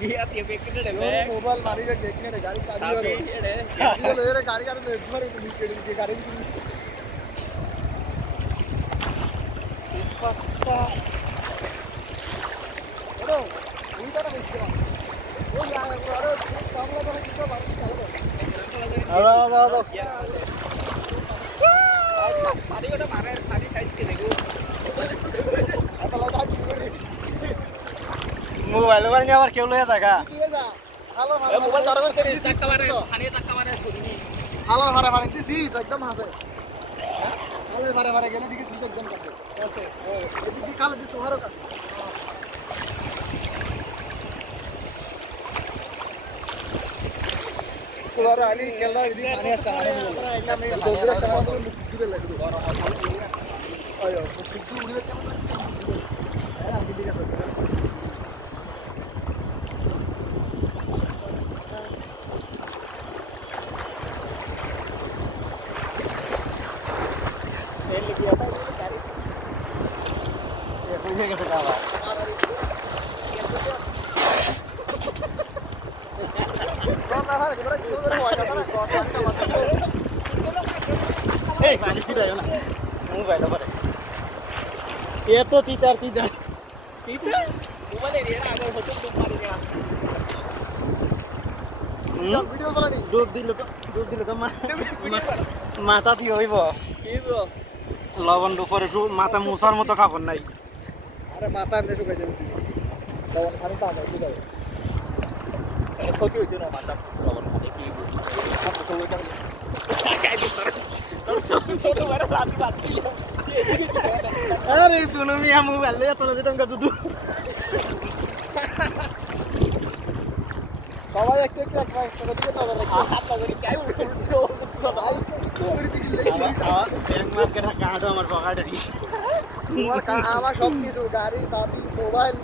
Dia tiap weekend ada mobile मारी के देखने रे गाड़ी सादी हो रे ये ले रे गाड़ी गाड़ी इधर के गाड़ी की पक्का हेलो उनका ना मिस्टर वो यार अरे काम लगा है कितना बार चल रहा है Tadi udah mana tadi saya kira आता लगा चुरी मोबाइल वर न्यावर क्यों ले जागा ये जा hello mobile taruh ke tak kawan tak kawan hello हरे हरे दिसी एकदम हासे हेलो हरे हरे गेले दिखी सीट एकदम करते ऐसे ओ ये दिखी काल दिस सोहरो का तुम्हारा आली केला इदी पानी स्टार्ट आने में दोगरा सामान को मुक्ति लग दो आयो मुक्ति उड़े क्या ना दिल्ली का तेल लिया था गाड़ी ये पूछे कैसे कावा पानी tidak ya nak मोबाइल पर ये तो तीतर kita मोबाइल ले रहा अगर फोटो क्लिक मारेगा वीडियो चला नहीं डूब दिल का माथा थी होइब की ब्रो लवण दुपरे माथा मुसार मतो खाबन নাই अरे माथा हमने शुका दे लवण खाने ता है ठीक है फोटो itu ना mantap lawan ada ki apa solo kan kayak gitu solo baru mati अरे सुनो मिया मोबाइल ले तो যেটা का দুদু सवाई एक दिखे नजर रखिए हाथ लगे क्या उल्टो सवाई उड़ी दिखे बैंक मार्केट काटो আমার পকেটে তোমার আমার সব কিছু গাড়ি চাবি মোবাইল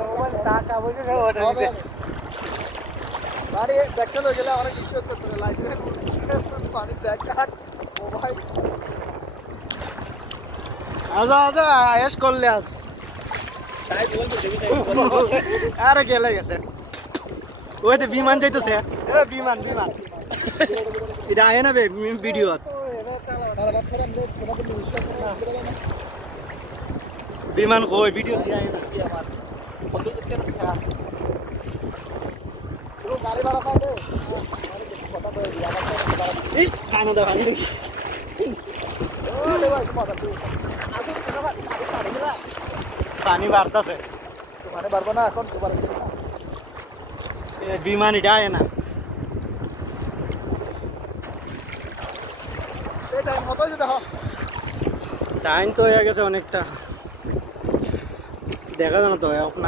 মোবাইল টাকা বইলে ওটা গাড়ি দেখতে গেলে অনেক কিছু করতে হবে লাইসেন্স পানি ব্যাগ কার্ড মোবাইল আজা আয়েশ করলে আজ তাই বলতে দেবি আরে গেলে গেছে ওই তো বিমান যাইতেছে এ বিমান এটা আয় না বে ভিডিও বিমান কই ভিডিও দিয়ে আয় না फोटो कितने रखा तो गाड़ी वाला था दे पता तो दिया এই খানো দা ভাই ओ ले भाई पता तू आगे चला गाड़ी পানি বাড়তাছে तुम्हारे बारबा ना এখন তোমার বিমান এটা আয় না এই টাইম হবে যে দেখো টাইম তো হয়ে গেছে অনেকটা দেখা জানো তো এখন